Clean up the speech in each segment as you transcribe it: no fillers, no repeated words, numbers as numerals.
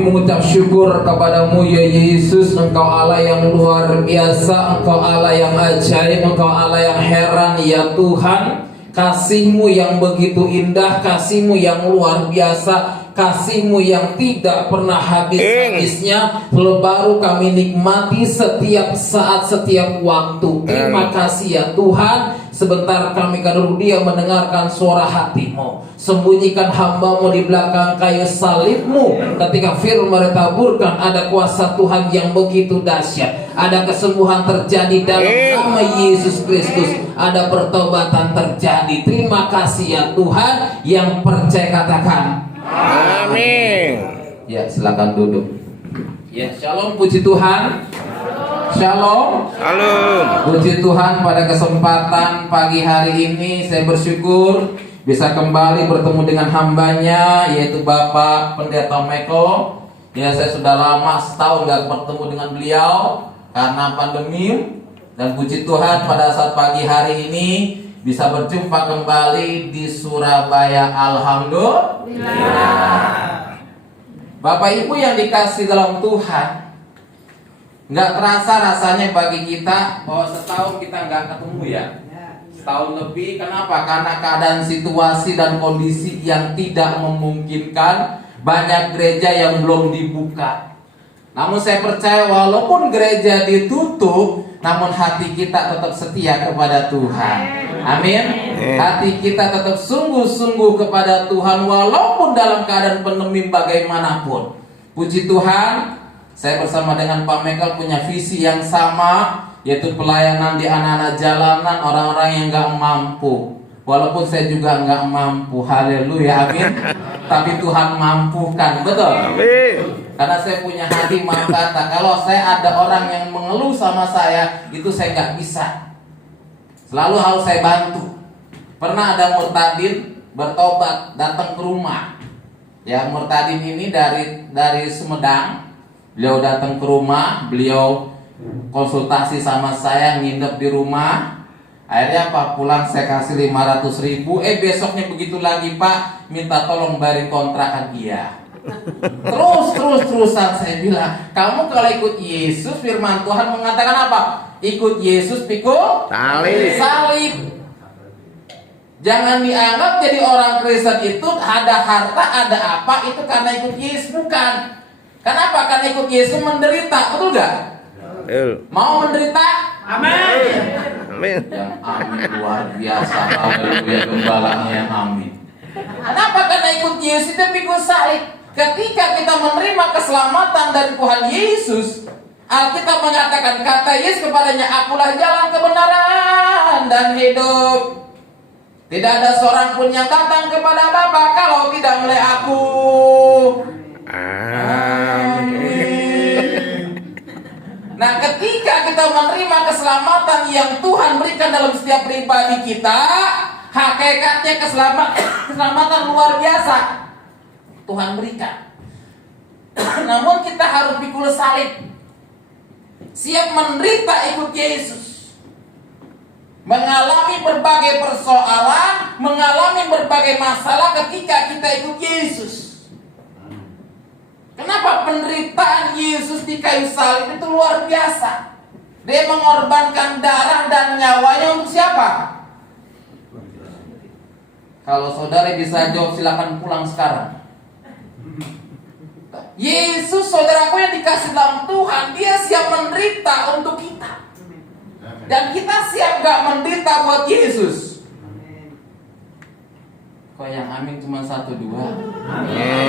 Kami mengucap syukur kepadamu ya Yesus. Engkau Allah yang luar biasa, Engkau Allah yang ajaib, Engkau Allah yang heran ya Tuhan. Kasih-Mu yang begitu indah, Kasih-Mu yang luar biasa, Kasih-Mu yang tidak pernah habis-habisnya, baru kami nikmati setiap saat, setiap waktu. Terima kasih ya Tuhan. Sebentar kami akan dia mendengarkan suara hati-Mu. Sembunyikan hamba-Mu di belakang kayu salib-Mu. Ketika firman ditaburkan, ada kuasa Tuhan yang begitu dahsyat. Ada kesembuhan terjadi dalam nama Yesus Kristus. Ada pertobatan terjadi. Terima kasih ya Tuhan. Yang percaya katakan amin. Ya, silakan duduk. Ya, shalom, puji Tuhan. Shalom. Shalom. Puji Tuhan, pada kesempatan pagi hari ini saya bersyukur bisa kembali bertemu dengan hambanya, yaitu Bapak Pendeta Meko. Ya, saya sudah lama setahun gak bertemu dengan beliau karena pandemi. Dan puji Tuhan pada saat pagi hari ini bisa berjumpa kembali di Surabaya. Alhamdulillah. Bapak Ibu yang dikasih dalam Tuhan, nggak terasa rasanya bagi kita bahwa setahun kita nggak ketemu ya. Setahun lebih, kenapa? Karena keadaan situasi dan kondisi yang tidak memungkinkan. Banyak gereja yang belum dibuka. Namun saya percaya walaupun gereja ditutup, namun hati kita tetap setia kepada Tuhan. Amin. Hati kita tetap sungguh-sungguh kepada Tuhan walaupun dalam keadaan pandemi bagaimanapun. Puji Tuhan. Saya bersama dengan Pak Mekel punya visi yang sama, yaitu pelayanan di anak-anak jalanan, orang-orang yang gak mampu. Walaupun saya juga gak mampu, haleluya, amin. Tapi Tuhan mampukan, betul? Amin. Karena saya punya hati mau kata, kalau saya ada orang yang mengeluh sama saya, itu saya gak bisa. Selalu harus saya bantu. Pernah ada murtadin bertobat, datang ke rumah. Ya, murtadin ini dari Sumedang. Beliau datang ke rumah, beliau konsultasi sama saya, nginep di rumah. Akhirnya Pak pulang saya kasih 500.000. Besoknya begitu lagi Pak, minta tolong bayar kontrakan. Iya. Terusan saya bilang, kamu kalau ikut Yesus, firman Tuhan mengatakan apa? Ikut Yesus pikul salib. Jangan dianggap jadi orang Kristen itu ada harta, ada apa, itu karena ikut Yesus, bukan. Kenapa? Karena ikut Yesus menderita, betul gak? Mau menderita? Amin. Amin. Yang amin luar biasa, haleluya, gembalanya amin. Kenapa? Karena ikut Yesus itu pikul salib. Ketika kita menerima keselamatan dari Tuhan Yesus, Alkitab menyatakan, kata Yesus kepadanya, akulah jalan kebenaran dan hidup. Tidak ada seorang pun yang datang kepada Bapa kalau tidak melalui aku. Nah, ketika kita menerima keselamatan yang Tuhan berikan dalam setiap pribadi kita, hakikatnya keselamatan luar biasa Tuhan berikan. Namun kita harus pikul salib, siap menderita ikut Yesus, mengalami berbagai persoalan, mengalami berbagai masalah ketika kita ikut Yesus. Kenapa penderitaan Yesus di kayu salib itu luar biasa? Dia mengorbankan darah dan nyawanya untuk siapa? Kalau saudara bisa jawab, silakan pulang sekarang. Yesus, saudaraku yang dikasih dalam Tuhan, dia siap menderita untuk kita. Dan kita siap gak menderita buat Yesus? Kok yang amin cuma 1-2?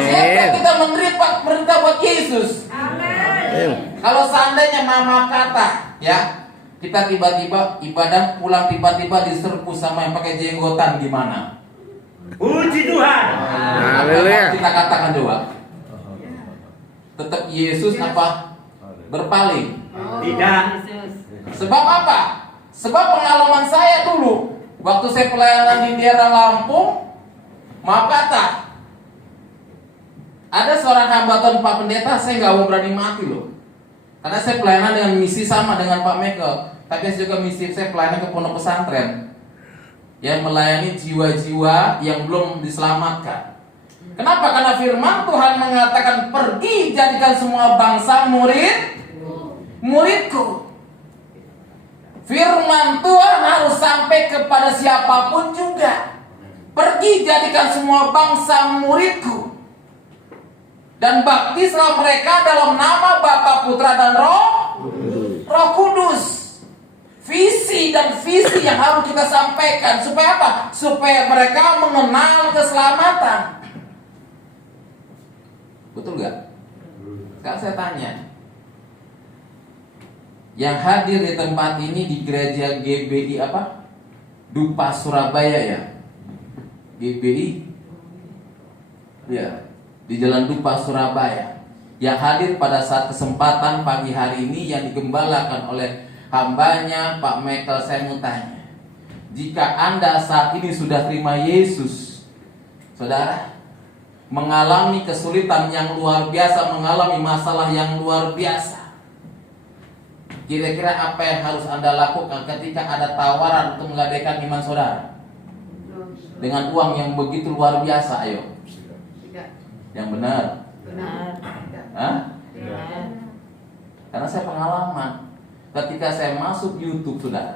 Siapa kita menderita buat Yesus? Amin. Kalau seandainya mama kata, ya, kita tiba-tiba ibadah pulang tiba-tiba diserbu sama yang pakai jenggotan, gimana? Puji Tuhan. Haleluya. Kita katakan coba. Tetap Yesus apa? Berpaling? Tidak. Sebab apa? Sebab pengalaman saya dulu, waktu saya pelayanan di daerah Lampung, maaf kata, ada seorang hamba Tuhan, Pak Pendeta, saya nggak mau berani mati loh. Karena saya pelayanan dengan misi sama dengan Pak Mekel. Tapi saya juga misi saya pelayanan ke pondok pesantren yang melayani jiwa-jiwa yang belum diselamatkan. Kenapa? Karena firman Tuhan mengatakan pergi jadikan semua bangsa muridku. Firman Tuhan harus sampai kepada siapapun juga. Pergi jadikan semua bangsa muridku. Dan baptislah mereka dalam nama Bapa, Putra, dan Roh Kudus. Visi dan visi yang harus kita sampaikan. Supaya apa? Supaya mereka mengenal keselamatan. Betul gak? Sekarang saya tanya, yang hadir di tempat ini di gereja GBI apa? Dupa Surabaya ya? GBI ya, di Jalan Dupa Surabaya. Yang hadir pada saat kesempatan pagi hari ini yang digembalakan oleh hambanya Pak Michael, saya mau tanya, jika Anda saat ini sudah terima Yesus, saudara, mengalami kesulitan yang luar biasa, mengalami masalah yang luar biasa, kira-kira apa yang harus Anda lakukan ketika ada tawaran untuk menggadaikan iman saudara? Dengan uang yang begitu luar biasa, ayo. Yang benar. Hah? Karena saya pengalaman. Ketika saya masuk YouTube, saudara,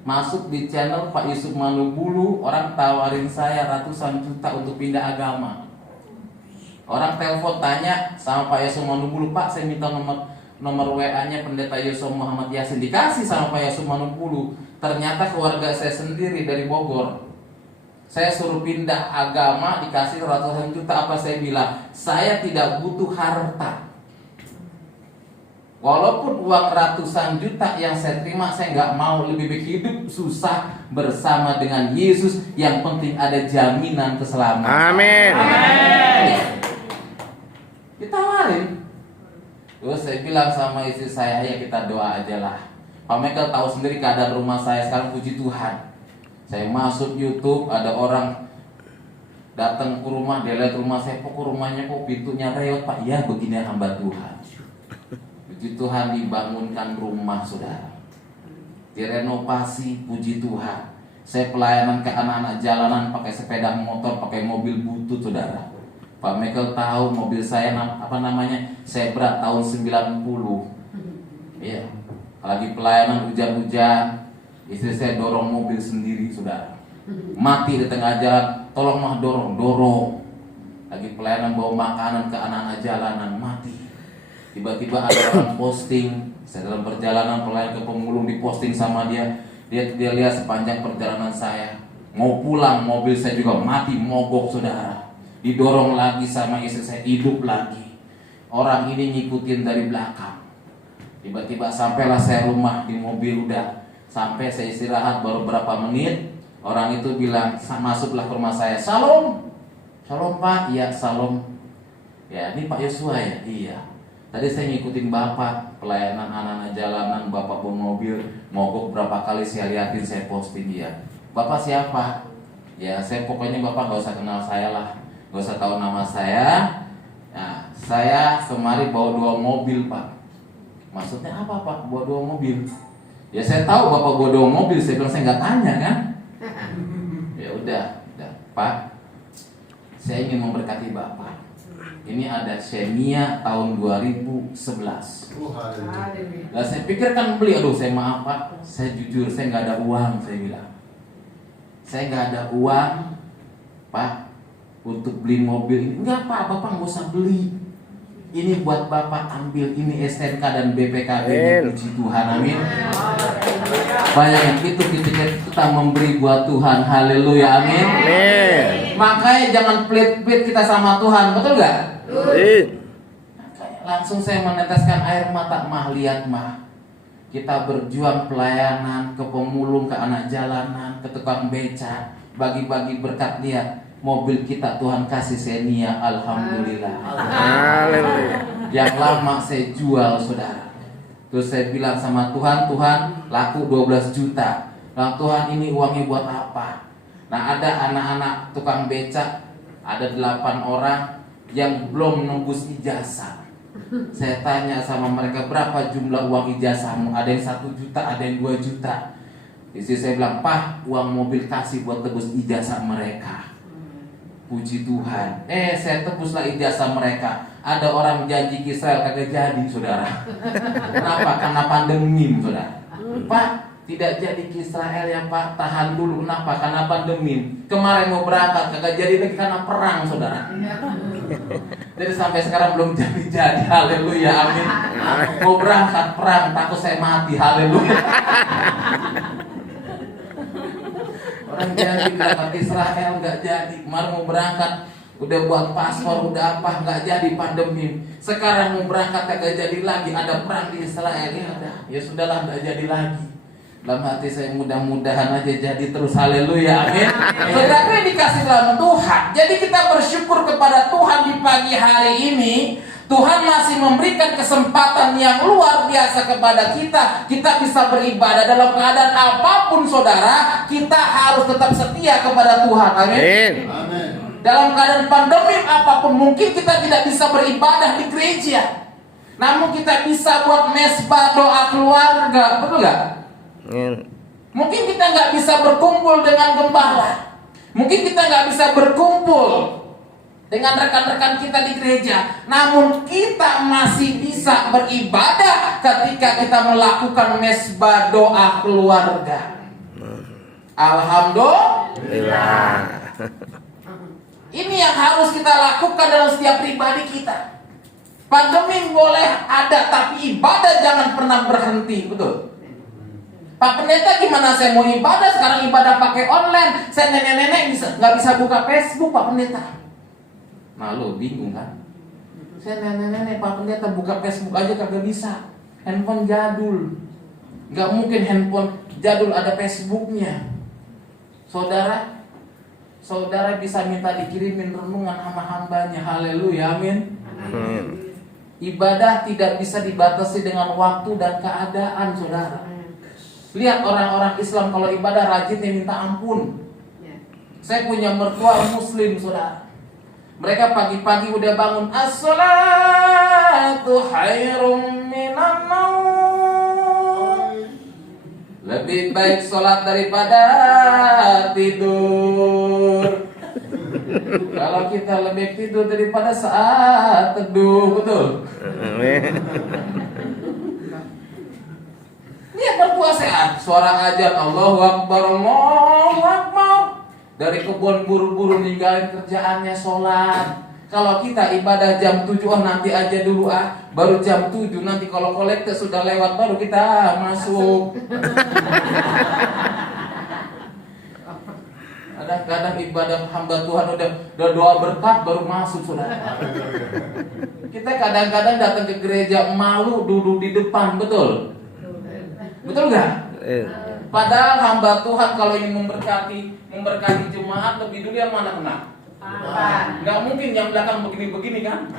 masuk di channel Pak Yusuf Manubulu, orang tawarin saya ratusan juta untuk pindah agama. Orang telepon tanya sama Pak Yusuf Manubulu, Pak, saya minta nomor WA-nya Pendeta Yusuf Muhammad Yasin. Dikasih sama Pak Yusuf Manubulu. Ternyata keluarga saya sendiri dari Bogor. Saya suruh pindah agama, dikasih ratusan juta. Apa saya bilang? Saya tidak butuh harta. Walaupun uang ratusan juta yang saya terima, saya nggak mau. Lebih baik hidup susah bersama dengan Yesus. Yang penting ada jaminan keselamatan. Amin. Ditawarin. Terus saya bilang sama istri saya, ya kita doa aja lah. Pak Michael tahu sendiri keadaan rumah saya sekarang, puji Tuhan. Saya masuk YouTube, ada orang datang ke rumah, dia lihat rumah saya, kok rumahnya kok pintunya reot, Pak? Ya begini hamba Tuhan. Puji Tuhan, dibangunkan rumah saudara, direnovasi, puji Tuhan. Saya pelayanan ke anak-anak jalanan pakai sepeda motor, pakai mobil butut saudara. Pak Michael tahu mobil saya apa namanya, Zebra tahun 90. Iya. Lagi pelayanan hujan-hujan, istri saya dorong mobil sendiri saudara. Mati di tengah jalan, tolong mah dorong. Lagi pelayanan bawa makanan ke anak-anak jalanan, mati. Tiba-tiba ada orang posting, saya dalam perjalanan pelayan ke Pemulung diposting sama dia. Dia lihat sepanjang perjalanan saya. Mau pulang, mobil saya juga mati, mogok saudara. Didorong lagi sama istri saya, hidup lagi. Orang ini ngikutin dari belakang. Tiba-tiba sampailah saya rumah di mobil udah. Sampai saya istirahat baru berapa menit, orang itu bilang, masuklah ke rumah saya. Salam. Salam Pak, iya salam. Ya ini Pak Yosua ya? Iya. Tadi saya ngikutin Bapak, pelayanan anak-anak jalanan, Bapak bawa mobil, mogok berapa kali saya liatin, saya posting dia. Bapak siapa? Ya saya pokoknya Bapak gak usah kenal saya lah, gak usah tahu nama saya. Nah, saya kemari bawa 2 mobil Pak. Maksudnya apa Pak? Bawa 2 mobil? Ya saya tahu Bapak bawa 2 mobil, saya bilang saya nggak tanya kan? Ya udah Pak, saya ingin memberkati Bapak. Ini ada Xenia tahun 2011. Lah saya pikir kan beli, aduh saya maaf Pak, saya jujur saya nggak ada uang, saya bilang. Saya nggak ada uang Pak untuk beli mobil ini. Enggak Pak, Bapak nggak usah beli. Ini buat Bapak ambil, ini STNK dan BPKB, puji Tuhan, amin. Bayangin itu ketika kita memberi buat Tuhan, haleluya, amin. Makanya jangan pelit-pelit kita sama Tuhan, betul gak? Langsung saya meneteskan air mata, mah lihat mah. Kita berjuang pelayanan ke pemulung, ke anak jalanan, ke tukang beca, bagi-bagi berkat dia. Mobil kita Tuhan kasih Xenia, alhamdulillah. Haleluya. Yang lama saya jual saudara. Terus saya bilang sama Tuhan, Tuhan laku 12 juta. Nah Tuhan ini uangnya buat apa? Nah ada anak-anak tukang becak, ada 8 orang yang belum nembus ijazah. Saya tanya sama mereka, berapa jumlah uang ijazahmu? Ada yang 1 juta, ada yang 2 juta. Istri saya bilang, Pak, uang mobil kasih buat tebus ijazah mereka. Puji Tuhan. Saya tebuslah ijazah mereka. Ada orang janji ke Israel kagak jadi, saudara. Kenapa? Karena pandemi, saudara. Pak, tidak jadi ke Israel ya Pak. Tahan dulu. Kenapa? Karena pandemi. Kemarin mau berangkat kagak jadi lagi karena perang, saudara. Jadi sampai sekarang belum jadi. Haleluya, amin. Mau berangkat perang, takut saya mati. Haleluya. Orang janji berangkat Israel nggak jadi. Kemarin mau berangkat, udah buat paspor, udah apa, nggak jadi pandemi. Sekarang mau berangkat nggak jadi lagi, ada perang di Israel. Ya sudahlah, nggak jadi lagi. Dalam hati saya mudah-mudahan aja jadi terus. Haleluya, amin. Saudara yang dikasih dalam Tuhan. Jadi kita bersyukur kepada Tuhan di pagi hari ini. Tuhan masih memberikan kesempatan yang luar biasa kepada kita. Kita bisa beribadah dalam keadaan apapun, saudara. Kita harus tetap setia kepada Tuhan. Amin. Dalam keadaan pandemi apapun, mungkin kita tidak bisa beribadah di gereja, namun kita bisa buat mesbah doa keluarga. Betul nggak? Mungkin kita nggak bisa berkumpul dengan gembala. Mungkin kita nggak bisa berkumpul dengan rekan-rekan kita di gereja, namun kita masih bisa beribadah ketika kita melakukan mesbah doa keluarga. Alhamdulillah. Ini yang harus kita lakukan dalam setiap pribadi kita. Pandemi boleh ada, tapi ibadah jangan pernah berhenti, betul? Pak Pendeta, gimana saya mau ibadah sekarang? Ibadah pakai online. Saya nenek-nenek nggak bisa buka Facebook, Pak Pendeta. Nah, lo bingung kan? Saya nenek-nenek, Pak Pendeta, buka Facebook aja kagak bisa. Handphone jadul. Gak mungkin handphone jadul ada Facebooknya. Saudara bisa minta dikirimin renungan sama hambanya. Haleluya, amin. Ibadah tidak bisa dibatasi dengan waktu dan keadaan, saudara. Lihat orang-orang Islam kalau ibadah rajinnya minta ampun. Saya punya mertua Muslim, saudara. Mereka pagi-pagi udah bangun, as-salatu khairum minan naum. Lebih baik sholat daripada tidur. Kalau kita lebih tidur daripada saat teduh, betul? Lihat mertua saya, suara ajan Allahu Akbar, Allahu Akbar. Dari kebun buru-buru ninggalin kerjaannya sholat. Kalau kita ibadah jam 7, nanti aja dulu baru jam 7, nanti kalau kolekte sudah lewat baru kita masuk. Kadang-kadang ibadah hamba Tuhan udah doa berkat baru masuk, saudara. Kita kadang-kadang datang ke gereja malu duduk di depan, betul? Betul nggak? Padahal hamba Tuhan kalau ingin memberkati jemaat lebih dulu yang mana menang? Nggak mungkin yang belakang begini-begini kan?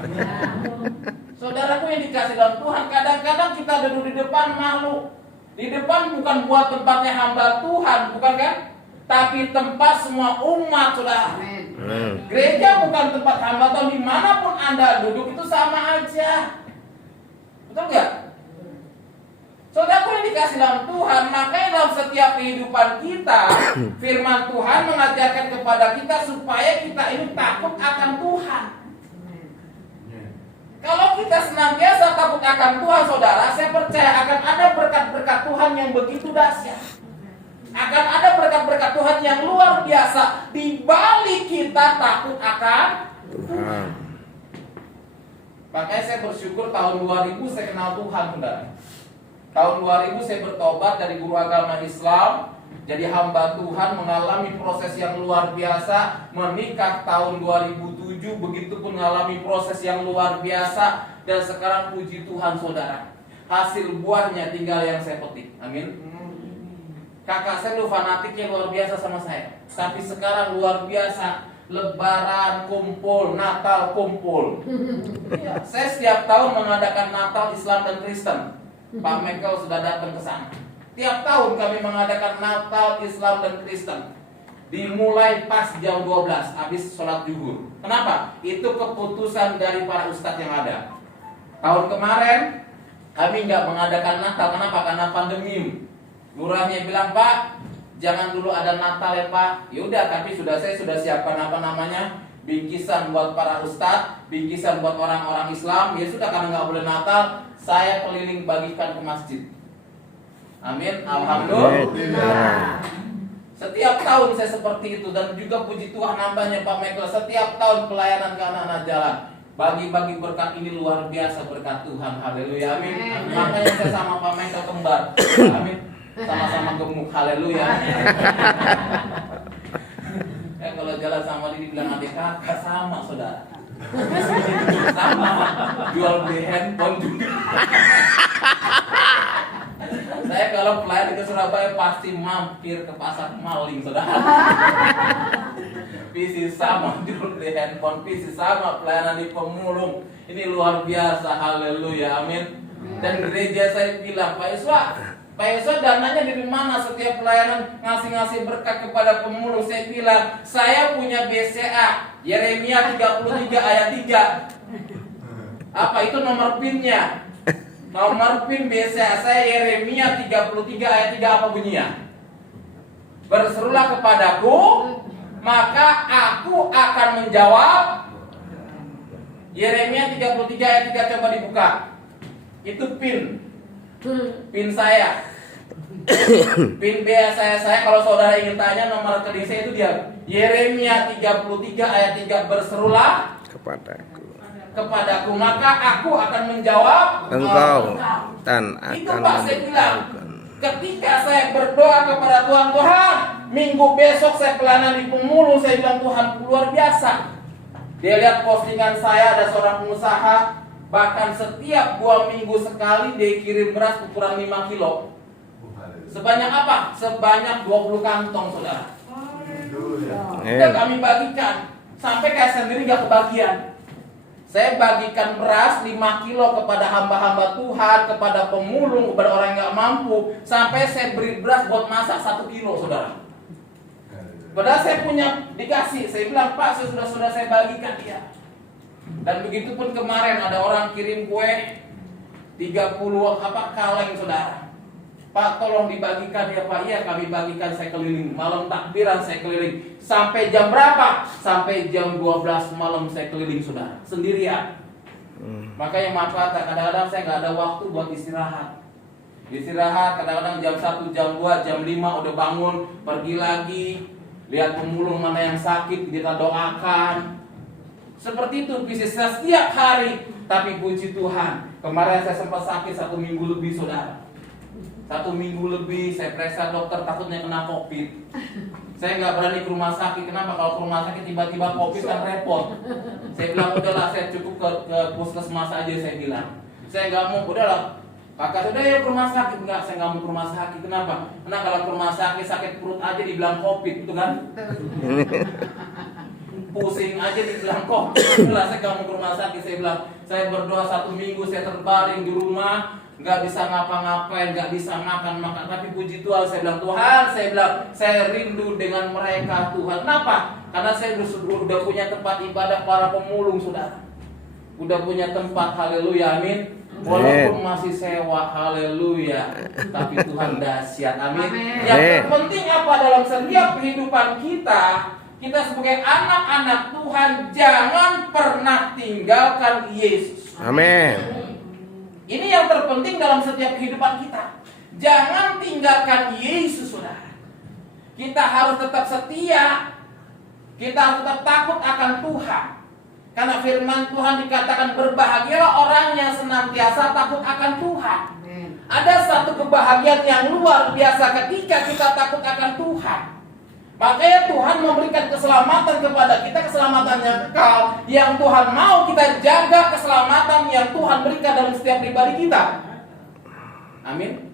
Saudaraku yang dikasih dalam Tuhan, kadang-kadang kita duduk di depan malu. Di depan bukan buat tempatnya hamba Tuhan, bukan kan? Tapi tempat semua umat, saudara. Gereja bukan tempat hamba Tuhan. Dimanapun Anda duduk itu sama aja. Betul nggak? Saudaraku yang dikasih dalam Tuhan, makanya dalam setiap kehidupan kita, firman Tuhan mengajarkan kepada kita supaya kita ini takut akan Tuhan. Kalau kita senantiasa takut akan Tuhan, saudara, saya percaya akan ada berkat-berkat Tuhan yang begitu dahsyat. Akan ada berkat-berkat Tuhan yang luar biasa di balik kita takut akan Tuhan. Makanya saya bersyukur tahun 2000 saya kenal Tuhan, saudara. Tahun 2000 saya bertobat dari guru agama Islam, jadi hamba Tuhan, mengalami proses yang luar biasa, menikah tahun 2007, begitu pun mengalami proses yang luar biasa, dan sekarang puji Tuhan, saudara, hasil buahnya tinggal yang saya petik. Amin. Kakak saya dulu fanatiknya luar biasa sama saya, tapi sekarang luar biasa. Lebaran kumpul, Natal kumpul. Ya, saya setiap tahun mengadakan Natal Islam dan Kristen. Pak Michael sudah datang ke sana. Tiap tahun kami mengadakan Natal Islam dan Kristen. Dimulai pas jam 12 habis sholat zuhur. Kenapa? Itu keputusan dari para ustadz yang ada. Tahun kemarin kami nggak mengadakan Natal. Kenapa? Karena pandemi. Lurahnya bilang, Pak, jangan dulu ada Natal ya Pak. Yaudah, tapi saya sudah siapkan bingkisan buat para ustadz, bingkisan buat orang-orang Islam. Ya sudah, karena nggak boleh Natal, saya keliling bagikan ke masjid. Amin, alhamdulillah. Setiap tahun saya seperti itu, dan juga puji Tuhan nambahnya Pak Michael, setiap tahun pelayanan ke anak-anak jalan, bagi-bagi berkat ini luar biasa, berkat Tuhan. Haleluya, amin. Makanya saya sama Pak Michael kembar. Amin. Sama-sama gemuk. Haleluya. Kalau jalan sama dia dibilang adik kakak, sama saudara. Sama. Jual beli handphone juga. Saya kalau pelayan ke Surabaya pasti mampir ke pasar maling, saudara. Visi sama jual beli handphone, visi sama pelayanan di pemulung. Ini luar biasa, haleluya, amin. Dan gereja saya bilang, Pak Yuswa dananya dari mana setiap pelayanan ngasih-ngasih berkat kepada pemulung? Saya bilang, saya punya BCA, Yeremia 33 ayat 3. Apa itu nomor PIN-nya? Nomor PIN BCA saya Yeremia 33 ayat 3, apa bunyinya? Berserulah kepadaku, maka aku akan menjawab. Yeremia 33 ayat 3, coba dibuka. Itu PIN saya. PIN BCA saya, kalau saudara ingin tanya nomor rekening saya itu dia. Yeremia 33 ayat 3, berserulah kepadaku, maka aku akan menjawab engkau dan itu akan Pak saya bilang. Ketika saya berdoa kepada Tuhan, minggu besok saya pelayanan di pemulung, saya bilang Tuhan luar biasa. Dia lihat postingan saya, ada seorang pengusaha, bahkan setiap 2 minggu sekali dia kirim beras ukuran 5 kilo. Sebanyak apa? Sebanyak 20 kantong, saudara. Dan kami bagikan, sampai kayak sendiri gak kebagian. Saya bagikan beras 5 kilo kepada hamba-hamba Tuhan, kepada pemulung, kepada orang yang gak mampu. Sampai saya beri beras buat masak 1 kilo, saudara. Padahal saya punya dikasih. Saya bilang, Pak, sudah saya bagikan dia. Dan begitu pun kemarin ada orang kirim kue 30 kaleng, saudara. Pak, tolong dibagikan ya Pak. Iya, kami bagikan, saya keliling. Malam takbiran saya keliling. Sampai jam berapa? Sampai jam 12 malam saya keliling, saudara. Sendirian. Makanya maaf kata, kadang-kadang saya nggak ada waktu buat istirahat. Istirahat kadang-kadang jam 1, jam 2, jam 5 udah bangun, pergi lagi. Lihat pemulung mana yang sakit, kita doakan. Seperti itu bisnis setiap hari. Tapi puji Tuhan, kemarin saya sempat sakit 1 minggu lebih, saudara. 1 minggu lebih saya periksa dokter, takutnya kena COVID. Saya nggak berani ke rumah sakit. Kenapa? Kalau ke rumah sakit tiba-tiba COVID kan repot. Saya bilang udahlah, saya cukup ke puskesmas aja. Saya bilang saya nggak mau, udahlah Kakak sudah ya ke rumah sakit. Enggak, saya nggak mau ke rumah sakit. Kenapa? Karena kalau ke rumah sakit sakit perut aja dibilang COVID, itu kan. Pusing aja dibilang COVID. Udahlah, saya nggak mau ke rumah sakit. Saya bilang saya berdoa 1 minggu saya terbaring di rumah, nggak bisa ngapa-ngapain, nggak bisa makan. Tapi puji Tuhan, saya bilang Tuhan, saya rindu dengan mereka Tuhan. Kenapa? Karena saya udah punya tempat ibadah para pemulung, saudara. Udah punya tempat, haleluya, amin. Walaupun masih sewa, haleluya, tapi Tuhan dahsyat, amin. Yang terpenting apa dalam setiap kehidupan kita sebagai anak-anak Tuhan, jangan pernah tinggalkan Yesus. Amin. Ini yang terpenting dalam setiap kehidupan kita. Jangan tinggalkan Yesus, saudara. Kita harus tetap setia. Kita harus tetap takut akan Tuhan. Karena firman Tuhan dikatakan berbahagialah orang yang senantiasa takut akan Tuhan. Ada satu kebahagiaan yang luar biasa ketika kita takut akan Tuhan. Makanya Tuhan memberikan keselamatan kepada kita, keselamatan yang kekal, yang Tuhan mau kita jaga keselamatan yang Tuhan berikan dalam setiap pribadi kita. Amin.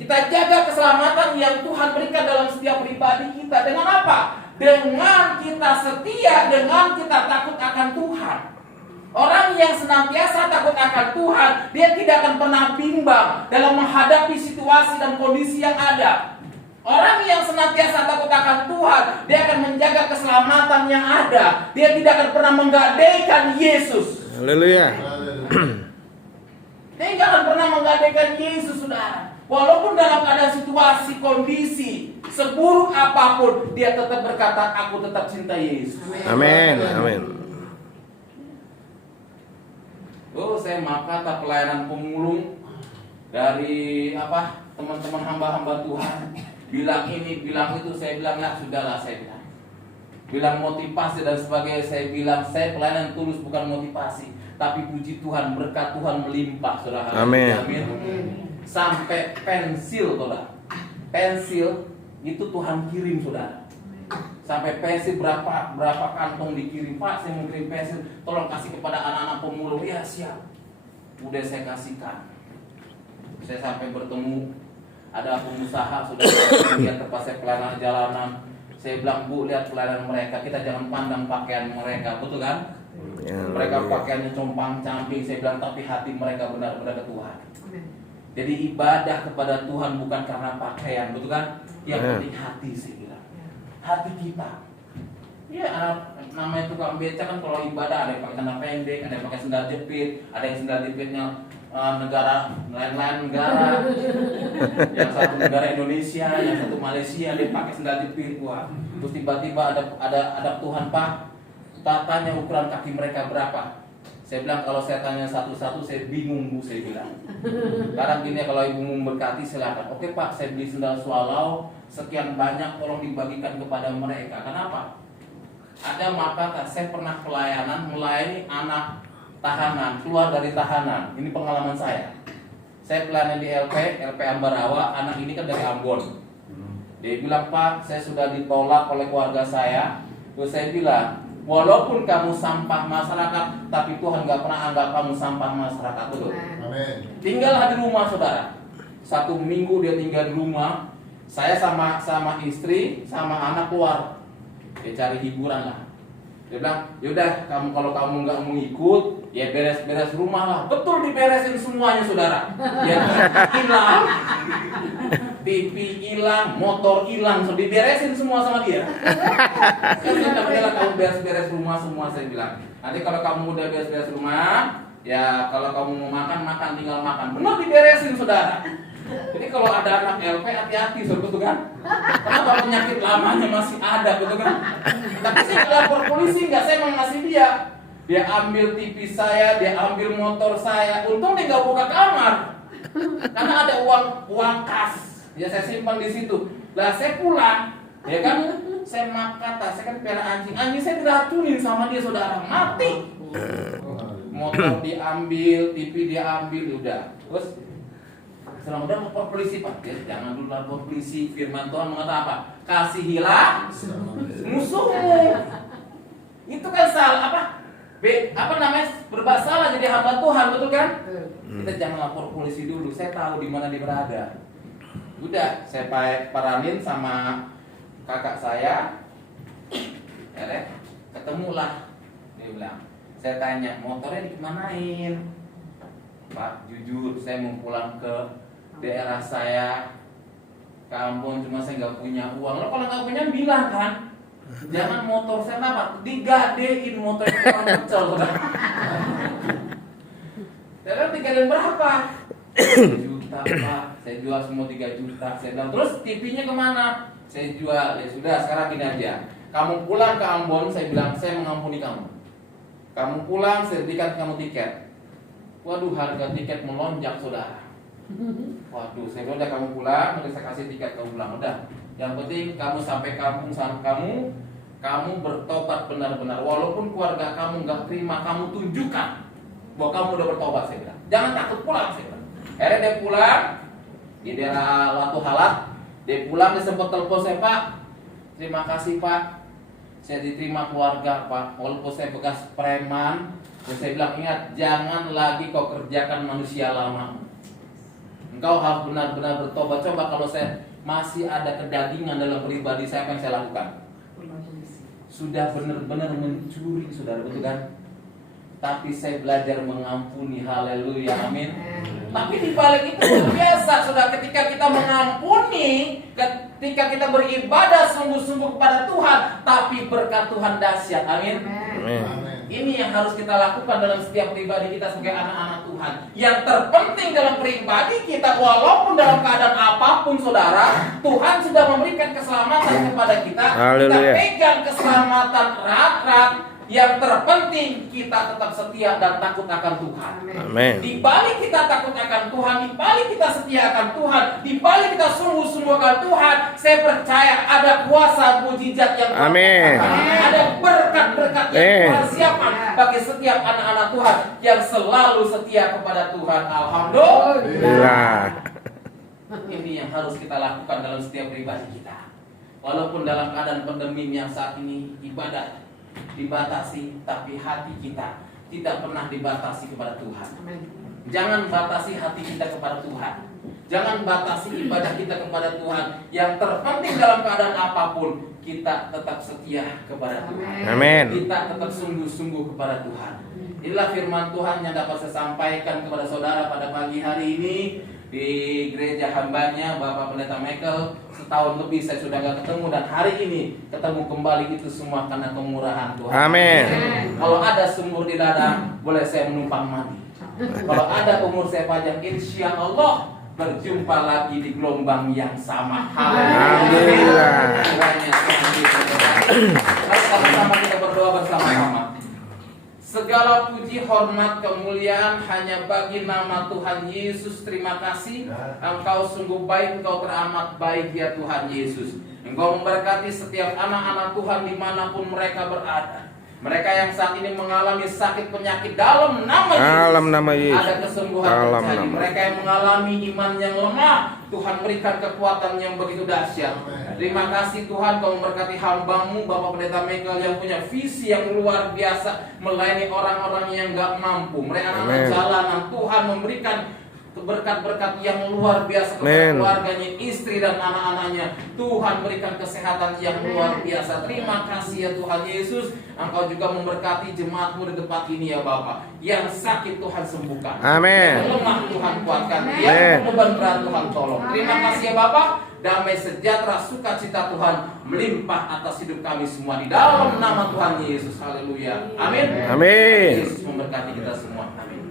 Kita jaga keselamatan yang Tuhan berikan dalam setiap pribadi kita. Dengan apa? Dengan kita setia, dengan kita takut akan Tuhan. Orang yang senantiasa takut akan Tuhan, dia tidak akan pernah bimbang dalam menghadapi situasi dan kondisi yang ada. Orang yang senantiasa takut akan Tuhan, dia akan menjaga keselamatan yang ada. Dia tidak akan pernah menggadaikan Yesus. Haleluya. Dia tidak akan pernah menggadaikan Yesus, saudara. Walaupun dalam keadaan situasi, kondisi seburuk apapun, dia tetap berkata, aku tetap cinta Yesus. Amin. Amin. Oh, saya maaf kata pelayanan pemulung dari teman-teman hamba-hamba Tuhan bilang ini, bilang itu, saya bilang lah sudahlah, saya bilang motivasi dan sebagainya, saya bilang saya pelayanan tulus bukan motivasi, tapi puji Tuhan, berkat Tuhan melimpah, saudara. Amin. Sampai pensil, saudara. Pensil itu Tuhan kirim, saudara. Sampai pensil berapa kantong dikirim, Pak, saya mau kirim pensil, tolong kasih kepada anak-anak pemulung. Ya siap. Udah saya kasihkan. Saya sampai bertemu ada pengusaha sudah lihat tempat saya pelayanan jalanan. Saya bilang, Bu, lihat pelayanan mereka, kita jangan pandang pakaian mereka, betul kan? Mereka pakaiannya compang-camping, saya bilang, tapi hati mereka benar-benar ke Tuhan. Jadi ibadah kepada Tuhan bukan karena pakaian, betul kan? Yang penting hati, saya bilang. Hati kita. Ya, namanya tukang beca kan kalau ibadah ada yang pakai celana pendek, ada yang pakai sendal jepit, ada yang sendal jepitnya negara lain-lain negara. Yang satu negara Indonesia, yang satu Malaysia, dia pakai sendal jepit. Wah, terus tiba-tiba ada Tuhan, Pak, tanya ukuran kaki mereka berapa? Saya bilang, kalau saya tanya satu-satu saya bingung, Bu, saya bilang. Sekarang gini, kalau ibu memberkati silakan. Oke, Pak, saya beli sendal swallow sekian banyak, tolong dibagikan kepada mereka. Kenapa? Ada maka saya pernah pelayanan melayani anak tahanan, keluar dari tahanan. Ini pengalaman saya. Saya pelayanan di LP Ambarawa, anak ini kan dari Ambon. Dia bilang, Pak, saya sudah ditolak oleh keluarga saya. Terus saya bilang, walaupun kamu sampah masyarakat, tapi Tuhan gak pernah anggap kamu sampah masyarakat. Betul? Amin. Tinggallah di rumah, saudara. 1 minggu dia tinggal di rumah. Saya sama istri, sama anak keluar. Dia cari hiburan lah. Dia bilang, yaudah, kalau kamu nggak mau ikut, ya beres-beres rumah lah. Betul, diberesin semuanya, saudara. Ya, hilang, TV hilang, motor hilang, so diberesin semua sama dia. Saya bilang, kamu beres-beres rumah semua, saya bilang. Nanti kalau kamu udah beres-beres rumah, ya kalau kamu mau makan, tinggal makan. Benar diberesin, saudara. Jadi kalau ada anak LP, hati-hati, betul kan? Karena kalau penyakit lamanya masih ada, betul kan? Tapi saya lapor polisi, saya mau ngasih dia. Dia ambil TV saya, dia ambil motor saya. Untung dia nggak buka kamar, karena ada uang kas. Ya saya simpan di situ. Lah saya pulang, ya kan? Saya makan, saya kan pelihara anjing saya diracunin sama dia, saudara, mati. Motor diambil, TV diambil, udah. Terus setelah udah lapor polisi, Pak. Ya, jangan dulu lapor polisi. Firman Tuhan mengatakan apa? Kasihilah musuhmu. Itu kan salah berbuat salah jadi hamba Tuhan, betul kan? Kita jangan lapor polisi dulu. Saya tahu di mana dia berada. Udah, saya paranin sama kakak saya. Ya, ketemulah. Dia bilang, saya tanya, motornya dikemanain? Pak, jujur saya mau pulang ke daerah saya, ke Ambon, cuma saya nggak punya uang. Lo kalau nggak punya bilang kan, jangan motor saya apa, digadein motor itu orang kecil, saudara. Saya digadein berapa? 3 juta, Pak. Saya jual semua 3 juta. Saya bilang, terus TV-nya kemana? Saya jual. Ya sudah, sekarang gini aja. Kamu pulang ke Ambon, saya bilang, saya mengampuni kamu. Kamu pulang, saya berikan kamu tiket. Waduh, harga tiket melonjak, saudara. Waduh, saya bilang, udah kamu pulang, udah saya kasih tiket kamu pulang. Udah, yang penting kamu sampai kampung sama kamu bertobat benar-benar. Walaupun keluarga kamu nggak terima, kamu tunjukkan bahwa kamu udah bertobat, saya bilang. Jangan takut pulang, saya bilang. Akhirnya dia pulang di daerah Watu Halat. Dia pulang, dia sempat telepon saya, Pak. Terima kasih, Pak. Saya diterima keluarga, Pak. Walaupun saya bekas preman. Dan saya bilang, ingat, jangan lagi kau kerjakan manusia lama. Engkau harus benar-benar bertobat. Coba kalau saya masih ada kedagingan dalam pribadi saya, apa yang saya lakukan? Sudah benar-benar mencuri, saudara, betul kan? tapi saya belajar mengampuni. Haleluya, amin. Tapi di balik itu luar biasa, saudara, ketika kita mengampuni, ketika kita beribadah sungguh-sungguh kepada Tuhan, tapi berkat Tuhan dahsyat, amin. Ini yang harus kita lakukan dalam setiap pribadi kita sebagai anak-anak Tuhan. Yang terpenting dalam pribadi kita, walaupun dalam keadaan apapun, saudara, Tuhan sudah memberikan keselamatan kepada kita. Kita pegang keselamatan erat-erat. Yang terpenting kita tetap setia dan takut akan Tuhan. Amin. Di balik kita takut akan Tuhan, di balik kita setia akan Tuhan, di balik kita sungguh-sungguh akan Tuhan, saya percaya ada kuasa mujizat yang Amin. ada berkat-berkat yang Tuhan siapkan bagi setiap anak-anak Tuhan yang selalu setia kepada Tuhan. Alhamdulillah. Ini yang harus kita lakukan dalam setiap pribadi kita. Walaupun dalam keadaan pandemi yang saat ini ibadah dibatasi, tapi hati kita tidak pernah dibatasi kepada Tuhan. Jangan batasi hati kita kepada Tuhan. Jangan batasi ibadah kita kepada Tuhan. Yang terpenting dalam keadaan apapun, kita tetap setia kepada Tuhan. Amin. Kita tetap sungguh-sungguh kepada Tuhan. Inilah firman Tuhan yang dapat saya sampaikan kepada saudara pada pagi hari ini di gereja hambanya Bapak Pendeta Michael. Setahun lebih saya sudah gak ketemu, dan hari ini ketemu kembali, itu semua karena kemurahan Tuhan. Amin. Kalau ada sumur di ladang, boleh saya menumpang mandi. Kalau ada umur saya panjang, insya Allah berjumpa lagi di gelombang yang sama. Alhamdulillah. Sama-sama kita berdoa bersama-sama. Segala puji, hormat, kemuliaan hanya bagi nama Tuhan Yesus. Terima kasih, Engkau sungguh baik, Engkau teramat baik ya Tuhan Yesus. Engkau memberkati setiap anak-anak Tuhan dimanapun mereka berada. Mereka yang saat ini mengalami sakit penyakit, dalam nama Yesus, ada kesembuhan terjadi. Mereka yang mengalami iman yang lemah, Tuhan berikan kekuatan yang begitu dahsyat. Terima kasih Tuhan, Kau memberkati hamba-Mu Bapak Pendeta Michael yang punya visi yang luar biasa melayani orang-orang yang gak mampu. Mereka anak jalanan, Tuhan memberikan berkat-berkat yang luar biasa kepada keluarganya, istri dan anak-anaknya. Tuhan berikan kesehatan yang luar biasa. Terima kasih ya Tuhan Yesus. Engkau juga memberkati jemaat-Mu di tempat ini ya Bapak. Yang sakit Tuhan sembuhkan. Amin. Yang lemah Tuhan kuatkan. Yang beban berat Tuhan tolong. Terima kasih ya Bapak. Damai sejahtera sukacita Tuhan melimpah atas hidup kami semua di dalam nama Tuhan Yesus. Haleluya. Amin. Amin. Yesus memberkati kita semua. Amin.